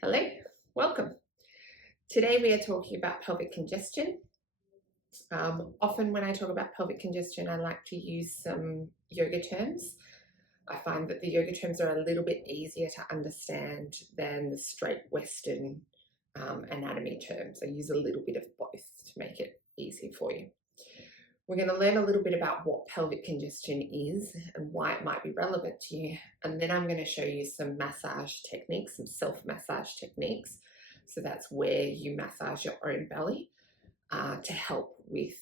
Hello, welcome. Today we are talking about pelvic congestion. Often when I talk about pelvic congestion, I like to use some yoga terms. I find that the yoga terms are a little bit easier to understand than the straight Western anatomy terms. I use a little bit of both to make it easy for you. We're going to learn a little bit about what pelvic congestion is and why it might be relevant to you. And then I'm going to show you some massage techniques, some self-massage techniques. So that's where you massage your own belly to help with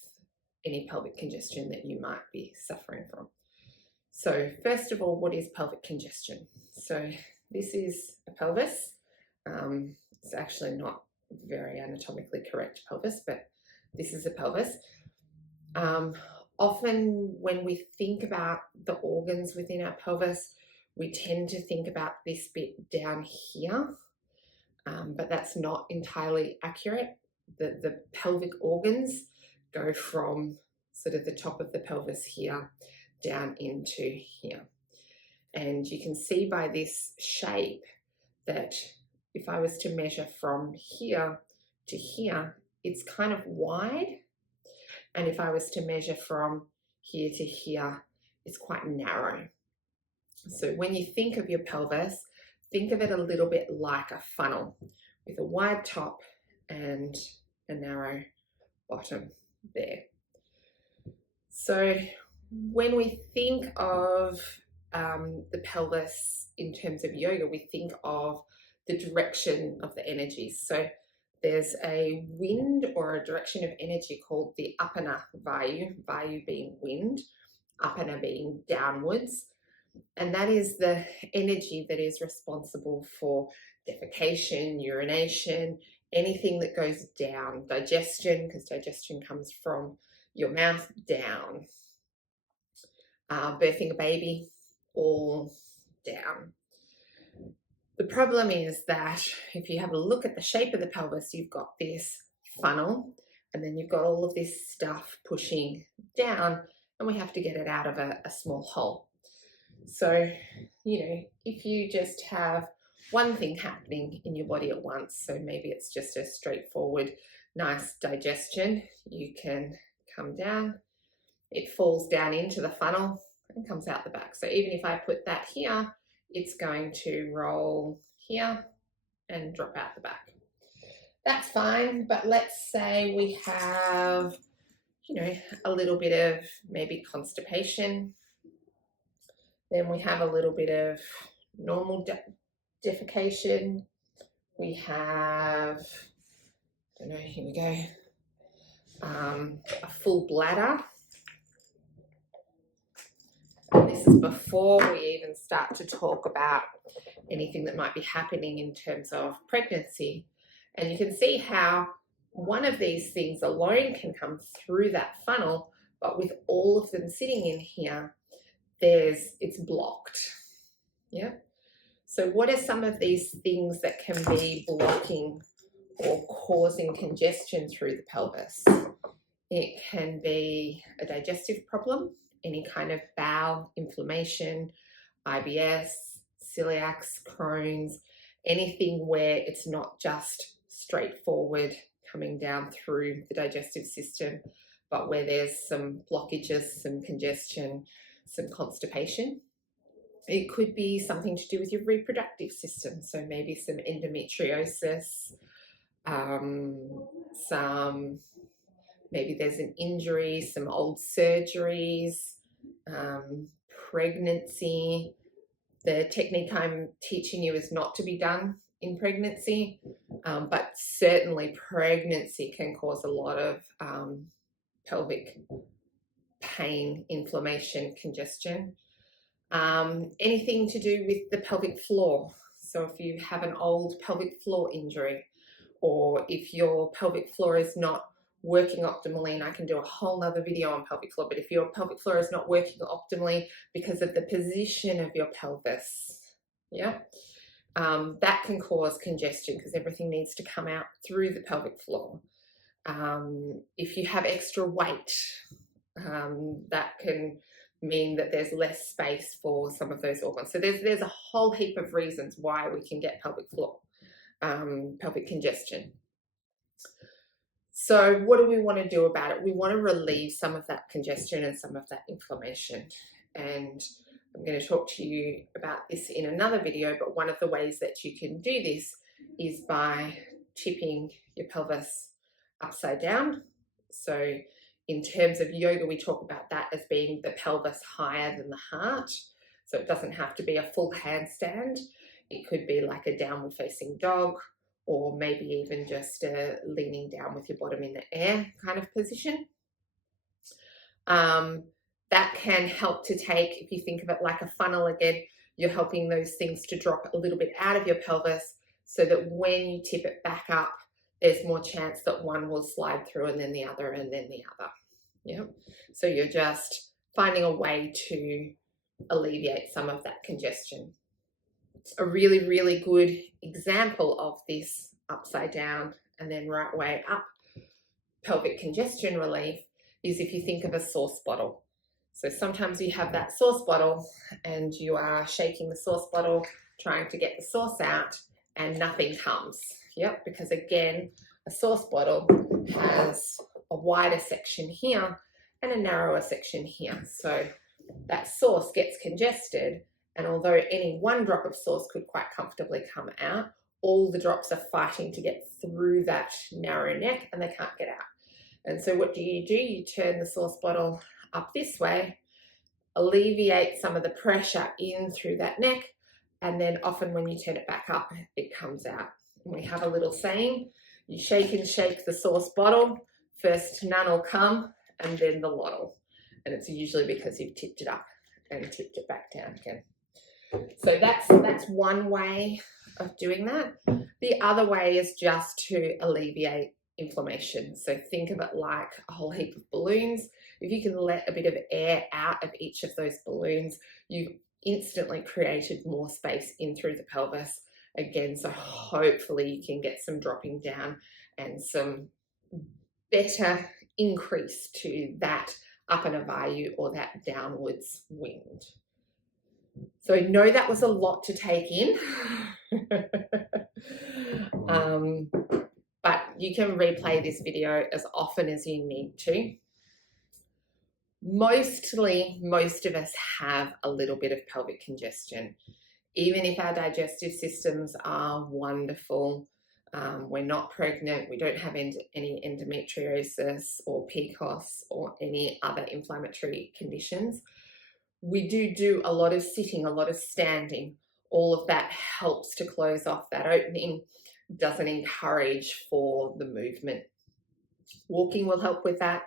any pelvic congestion that you might be suffering from. So first of all, what is pelvic congestion? So this is a pelvis. It's actually not very anatomically correct pelvis, but this is a pelvis. Often when we think about the organs within our pelvis, we tend to think about this bit down here, but that's not entirely accurate. The pelvic organs go from sort of the top of the pelvis here down into here. And you can see by this shape that if I was to measure from here to here, it's kind of wide. And if I was to measure from here to here, it's quite narrow. So when you think of your pelvis, think of it a little bit like a funnel with a wide top and a narrow bottom there. So when we think of the pelvis in terms of yoga, we think of the direction of the energies. So there's a wind or a direction of energy called the apana vayu, vayu being wind, apana being downwards. And that is the energy that is responsible for defecation, urination, anything that goes down, digestion, because digestion comes from your mouth down, birthing a baby, all down. The problem is that if you have a look at the shape of the pelvis, you've got this funnel and then you've got all of this stuff pushing down and we have to get it out of a small hole. So, if you just have one thing happening in your body at once, so maybe it's just a straightforward, nice digestion, you can come down, it falls down into the funnel and comes out the back. So even if I put that here, it's going to roll here and drop out the back. That's fine, but let's say we have, a little bit of maybe constipation. Then we have a little bit of normal defecation. We have, here we go, a full bladder. And this is before we even start to talk about anything that might be happening in terms of pregnancy. And you can see how one of these things alone can come through that funnel, but with all of them sitting in here, it's blocked. Yeah. So what are some of these things that can be blocking or causing congestion through the pelvis? It can be a digestive problem, any kind of bowel inflammation, IBS, celiacs, Crohn's, anything where it's not just straightforward coming down through the digestive system, but where there's some blockages, some congestion, some constipation. It could be something to do with your reproductive system, so maybe some endometriosis, maybe there's an injury, some old surgeries, pregnancy. The technique I'm teaching you is not to be done in pregnancy, but certainly pregnancy can cause a lot of pelvic pain, inflammation, congestion. Anything to do with the pelvic floor. So if you have an old pelvic floor injury, or if your pelvic floor is not working optimally, and I can do a whole nother video on pelvic floor, but if your pelvic floor is not working optimally because of the position of your pelvis, that can cause congestion because everything needs to come out through the pelvic floor. If you have extra weight, that can mean that there's less space for some of those organs. So there's a whole heap of reasons why we can get pelvic floor pelvic congestion. So what do we want to do about it? We want to relieve some of that congestion and some of that inflammation. And I'm going to talk to you about this in another video, but one of the ways that you can do this is by tipping your pelvis upside down. So in terms of yoga, we talk about that as being the pelvis higher than the heart. So it doesn't have to be a full handstand. It could be like a downward facing dog, or maybe even just leaning down with your bottom in the air kind of position. That can help to take, if you think of it like a funnel again, you're helping those things to drop a little bit out of your pelvis so that when you tip it back up, there's more chance that one will slide through and then the other and then the other. Yeah. So you're just finding a way to alleviate some of that congestion. A really, really good example of this upside down and then right way up pelvic congestion relief is if you think of a sauce bottle. So sometimes you have that sauce bottle and you are shaking the sauce bottle, trying to get the sauce out, and nothing comes. Yep, because again, a sauce bottle has a wider section here and a narrower section here. So that sauce gets congested, and although any one drop of sauce could quite comfortably come out, all the drops are fighting to get through that narrow neck and they can't get out. And so what do? You turn the sauce bottle up this way, alleviate some of the pressure in through that neck, and then often when you turn it back up, it comes out. And we have a little saying, you shake and shake the sauce bottle, first none will come and then the lot'll. And it's usually because you've tipped it up and tipped it back down again. So that's one way of doing that. The other way is just to alleviate inflammation. So think of it like a whole heap of balloons. If you can let a bit of air out of each of those balloons, you've instantly created more space in through the pelvis again. So hopefully you can get some dropping down and some better increase to that upper Navayu or that downwards wind. So I know that was a lot to take in, but you can replay this video as often as you need to. Mostly, most of us have a little bit of pelvic congestion. Even if our digestive systems are wonderful, we're not pregnant, we don't have any endometriosis or PCOS or any other inflammatory conditions, we do a lot of sitting, a lot of standing. All of that helps to close off that opening, doesn't encourage for the movement. Walking will help with that,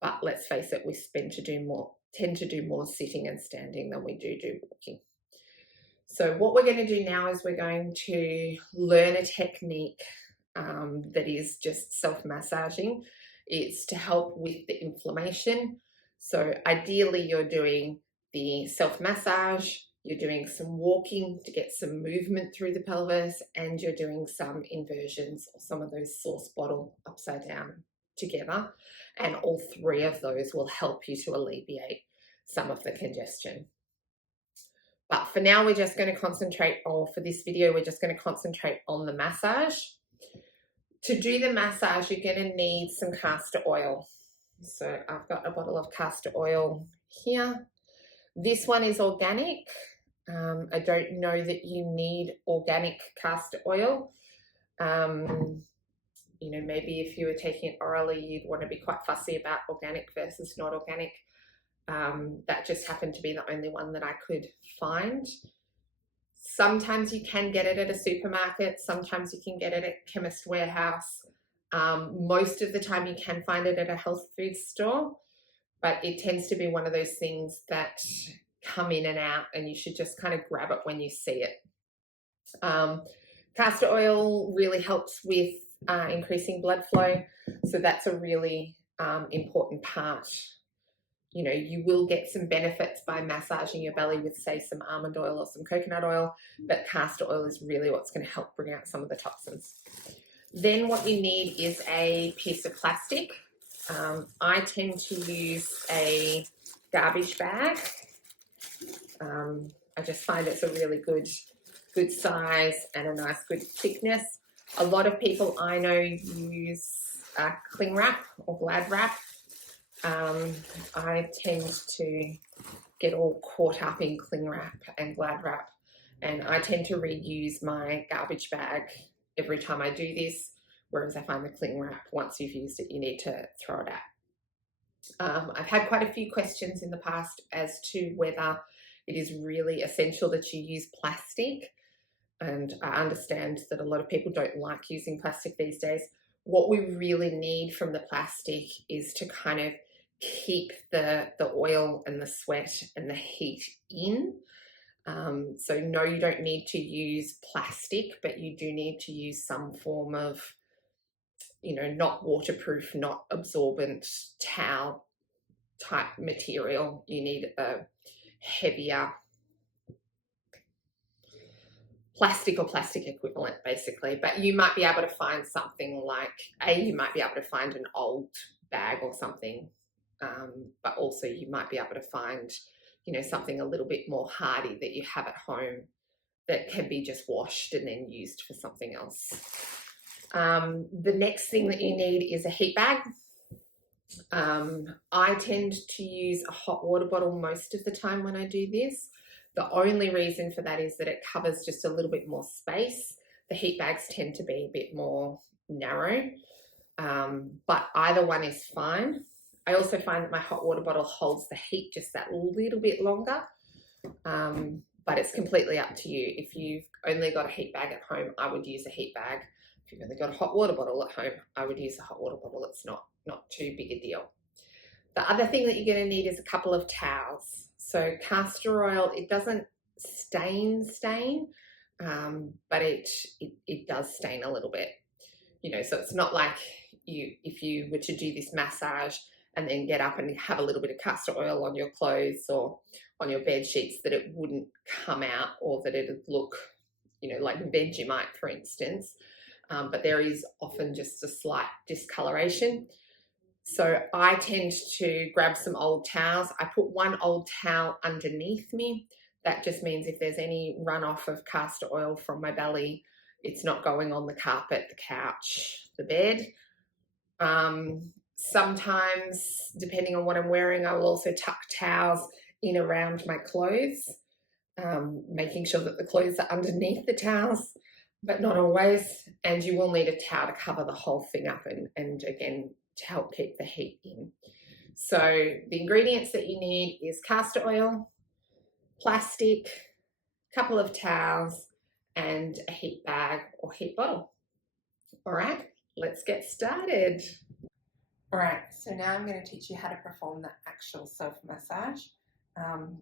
but let's face it, we tend to do more sitting and standing than we do walking. So what we're going to do now is we're going to learn a technique that is just self-massaging. It's to help with the inflammation. So ideally you're doing the self-massage, you're doing some walking to get some movement through the pelvis, and you're doing some inversions or some of those sauce bottle upside down together. And all three of those will help you to alleviate some of the congestion. But for now, we're just going to concentrate, or for this video, we're just going to concentrate on the massage. To do the massage, you're going to need some castor oil. So I've got a bottle of castor oil here. This one is organic. I don't know that you need organic castor oil. You know, maybe if you were taking it orally, you'd want to be quite fussy about organic versus not organic. That just happened to be the only one that I could find. Sometimes you can get it at a supermarket. Sometimes you can get it at Chemist Warehouse. Most of the time you can find it at a health food store, but it tends to be one of those things that come in and out, and you should just kind of grab it when you see it. Castor oil really helps with increasing blood flow, so that's a really important part. You know, you will get some benefits by massaging your belly with, say, some almond oil or some coconut oil, but castor oil is really what's going to help bring out some of the toxins. Then what you need is a piece of plastic. I tend to use a garbage bag. I just find it's a really good size and a nice good thickness. A lot of people I know use cling wrap or glad wrap. I tend to get all caught up in cling wrap and glad wrap, and I tend to reuse my garbage bag every time I do this, whereas I find the cling wrap, once you've used it, you need to throw it out. I've had quite a few questions in the past as to whether it is really essential that you use plastic, and I understand that a lot of people don't like using plastic these days. What we really need from the plastic is to kind of keep the oil and the sweat and the heat in. So no, you don't need to use plastic, but you do need to use some form of, not waterproof, not absorbent towel type material. You need a heavier plastic or plastic equivalent, basically. But you might be able to find something like, you might be able to find an old bag or something, but also you might be able to find, something a little bit more hardy that you have at home that can be just washed and then used for something else. The next thing that you need is a heat bag. I tend to use a hot water bottle most of the time when I do this. The only reason for that is that it covers just a little bit more space. The heat bags tend to be a bit more narrow, but either one is fine. I also find that my hot water bottle holds the heat just that little bit longer, but it's completely up to you. If you've only got a heat bag at home, I would use a heat bag. If you've only got a hot water bottle at home, I would use a hot water bottle. It's not too big a deal. The other thing that you're going to need is a couple of towels. So castor oil, it doesn't stain, but it does stain a little bit. So it's not like if you were to do this massage and then get up and have a little bit of castor oil on your clothes or on your bed sheets, that it wouldn't come out, or that it'd look, like Vegemite, for instance. But there is often just a slight discoloration. So I tend to grab some old towels. I put one old towel underneath me. That just means if there's any runoff of castor oil from my belly, it's not going on the carpet, the couch, the bed. Sometimes, depending on what I'm wearing, I will also tuck towels in around my clothes, making sure that the clothes are underneath the towels, but not always. And you will need a towel to cover the whole thing up and again, to help keep the heat in. So the ingredients that you need is castor oil, plastic, a couple of towels, and a heat bag or heat bottle. All right, let's get started. All right, so now I'm going to teach you how to perform the actual self-massage.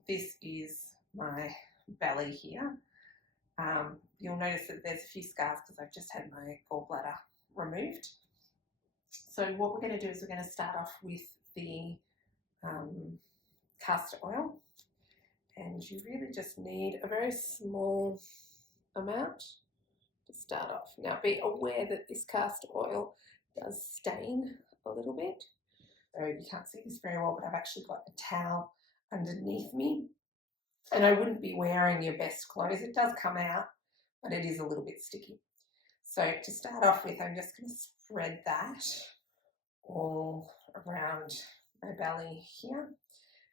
This is my belly here. You'll notice that there's a few scars because I've just had my gallbladder removed. So what we're going to do is we're going to start off with the castor oil, and you really just need a very small amount to start off. Now be aware that this castor oil does stain a little bit, so you can't see this very well, but I've actually got a towel underneath me, and I wouldn't be wearing your best clothes. It does come out, but it is a little bit sticky. So to start off with, I'm just going to spread that all around my belly here.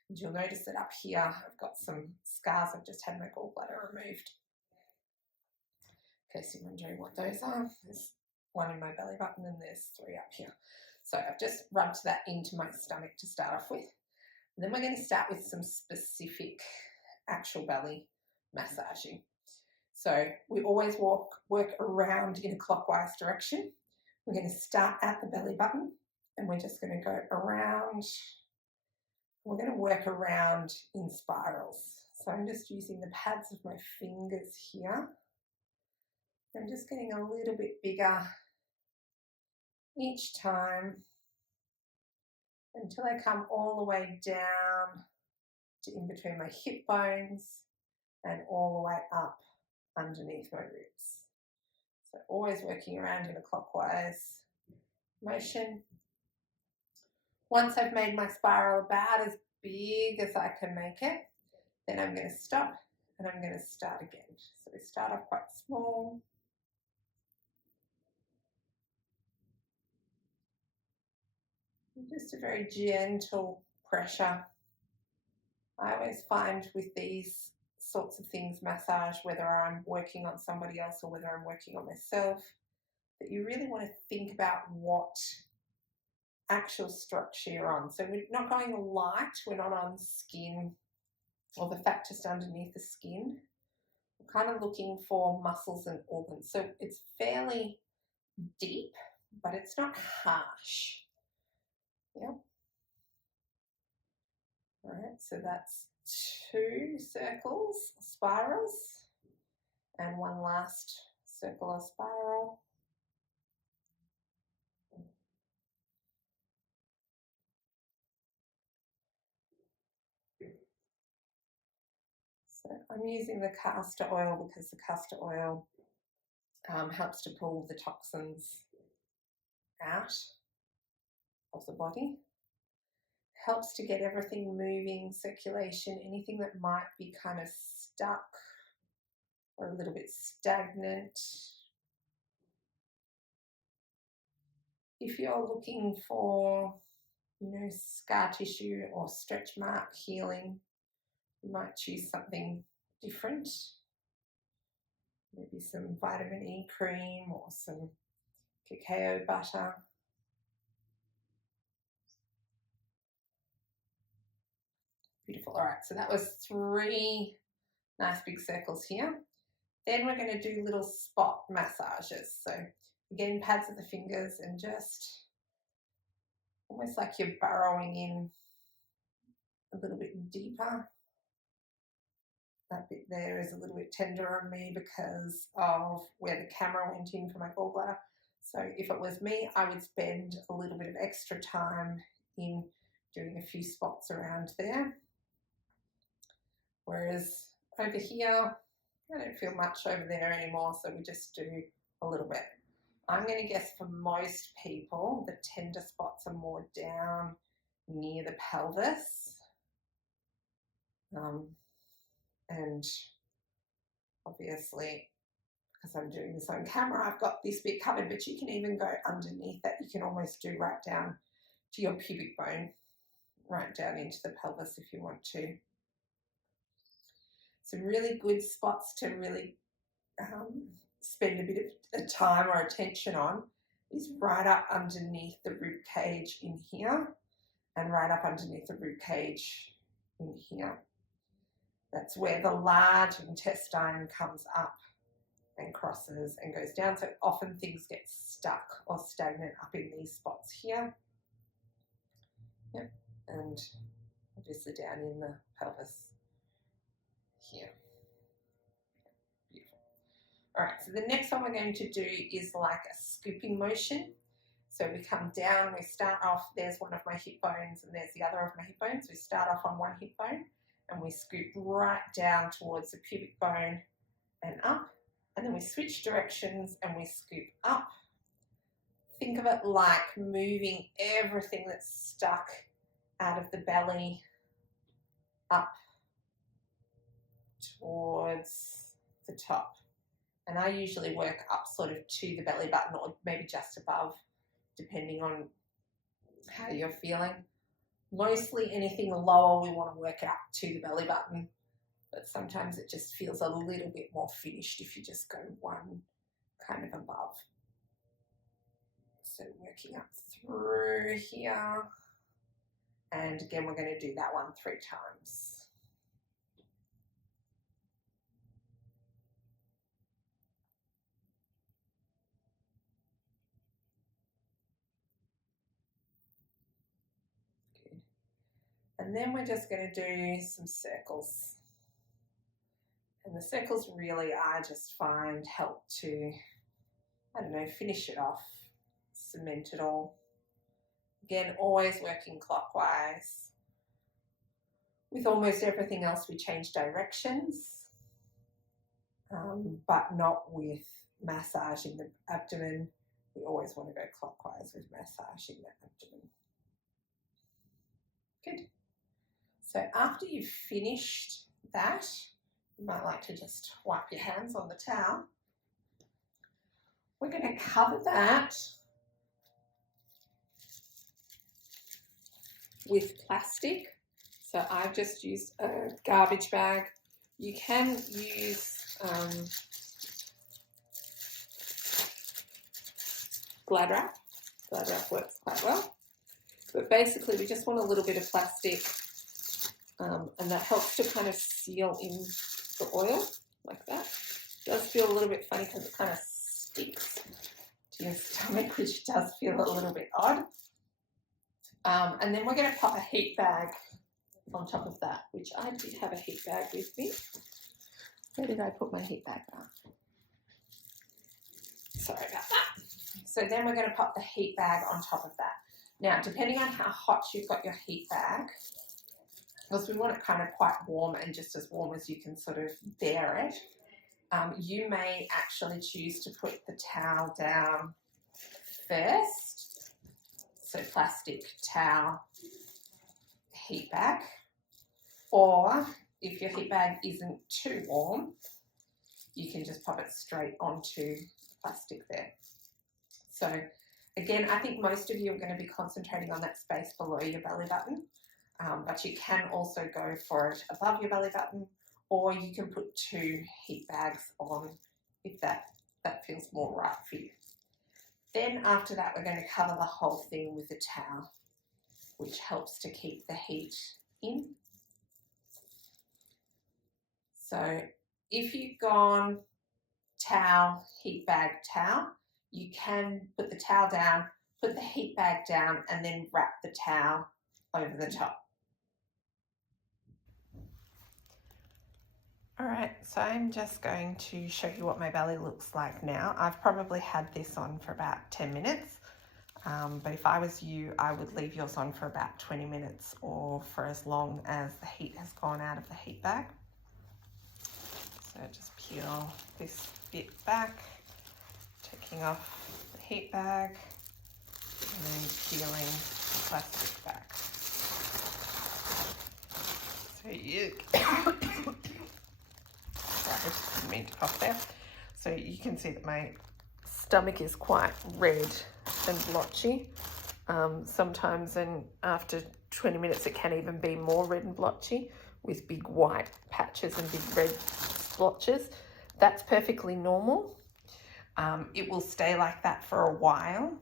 And you'll notice that up here I've got some scars. I've just had my gallbladder removed. In case you're wondering what those are, there's one in my belly button and there's 3 up here. So I've just rubbed that into my stomach to start off with. And then we're going to start with some specific actual belly massaging. So we always work around in a clockwise direction. We're going to start at the belly button, and we're just going to go around. We're going to work around in spirals. So I'm just using the pads of my fingers here. I'm just getting a little bit bigger each time until I come all the way down to in between my hip bones and all the way up underneath my ribs. So always working around in a clockwise motion. Once I've made my spiral about as big as I can make it, then I'm going to stop and I'm going to start again. So we start off quite small. Just a very gentle pressure. I always find with these sorts of things, massage, whether I'm working on somebody else or whether I'm working on myself, that you really want to think about what actual structure you're on. So we're not going light, we're not on skin or the fat just underneath the skin. We're kind of looking for muscles and organs. So it's fairly deep, but it's not harsh. Yeah. All right, so that's 2 circles, spirals, and one last circle or spiral. So I'm using the castor oil because the castor oil helps to pull the toxins out of the body. Helps to get everything moving, circulation, anything that might be kind of stuck or a little bit stagnant. If you're looking for, scar tissue or stretch mark healing, you might choose something different. Maybe some vitamin E cream or some cacao butter. Beautiful. All right, so that was 3 nice big circles here. Then we're going to do little spot massages. So again, pads of the fingers and just almost like you're burrowing in a little bit deeper. That bit there is a little bit tender on me because of where the camera went in for my gallbladder. So if it was me, I would spend a little bit of extra time in doing a few spots around there. Whereas over here, I don't feel much over there anymore, so we just do a little bit. I'm going to guess for most people, the tender spots are more down near the pelvis. And obviously, because I'm doing this on camera, I've got this bit covered, but you can even go underneath that. You can almost do right down to your pubic bone, right down into the pelvis if you want to. Some really good spots to really spend a bit of time or attention on is right up underneath the rib cage in here and right up underneath the rib cage in here. That's where the large intestine comes up and crosses and goes down. So often things get stuck or stagnant up in these spots here. Yep. And obviously down in the pelvis here. Beautiful. All right, so the next one we're going to do is like a scooping motion. So we come down, we start off, there's one of my hip bones and there's the other of my hip bones. We start off on one hip bone and we scoop right down towards the pubic bone and up. And then we switch directions and we scoop up. Think of it like moving everything that's stuck out of the belly up towards the top. And I usually work up sort of to the belly button or maybe just above, depending on how you're feeling. Mostly anything lower, we want to work up to the belly button, but sometimes it just feels a little bit more finished if you just go one kind of above. So working up through here. And again, we're going to do that one 3 times. Good. And then we're just going to do some circles. And the circles really, I just find, help to, I don't know, finish it off, cement it all. Again, always working clockwise. With almost everything else, we change directions, but not with massaging the abdomen. We always want to go clockwise with massaging the abdomen. Good. So after you've finished that, you might like to just wipe your hands on the towel. We're going to cover that with plastic. So I've just used a garbage bag. You can use glad wrap. Glad wrap works quite well. But basically we just want a little bit of plastic, and that helps to kind of seal in the oil like that. It does feel a little bit funny because it kind of sticks to your stomach, which does feel a little bit odd. And then we're going to pop a heat bag on top of that, which I did have a heat bag with me. Where did I put my heat bag now? Sorry about that. So then we're going to pop the heat bag on top of that. Now, depending on how hot you've got your heat bag, because we want it kind of quite warm and just as warm as you can sort of bear it, you may actually choose to put the towel down first. So plastic towel, heat bag, or if your heat bag isn't too warm, you can just pop it straight onto plastic there. So again, I think most of you are going to be concentrating on that space below your belly button, but you can also go for it above your belly button, or you can put 2 heat bags on if that feels more right for you. Then after that, we're going to cover the whole thing with a towel, which helps to keep the heat in. So if you've gone towel, heat bag, towel, you can put the towel down, put the heat bag down, and then wrap the towel over the top. All right, so I'm just going to show you what my belly looks like now. I've probably had this on for about 10 minutes, but if I was you, I would leave yours on for about 20 minutes or for as long as the heat has gone out of the heat bag. So just peel this bit back, taking off the heat bag, and then peeling the plastic back. So you... Sorry, I just didn't mean to cough there. So you can see that my stomach is quite red and blotchy. Sometimes, and after 20 minutes, it can even be more red and blotchy with big white patches and big red splotches. That's perfectly normal. It will stay like that for a while.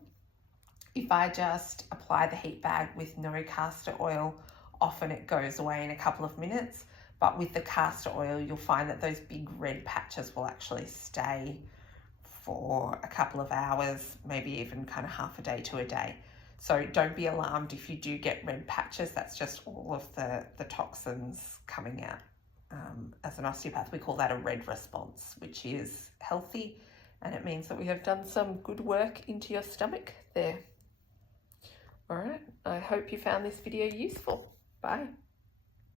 If I just apply the heat bag with no castor oil, often it goes away in a couple of minutes. But with the castor oil, you'll find that those big red patches will actually stay for a couple of hours, maybe even kind of half a day to a day. So don't be alarmed if you do get red patches. That's just all of the toxins coming out. As an osteopath, we call that a red response, which is healthy, and it means that we have done some good work into your stomach there. All right, I hope you found this video useful. Bye.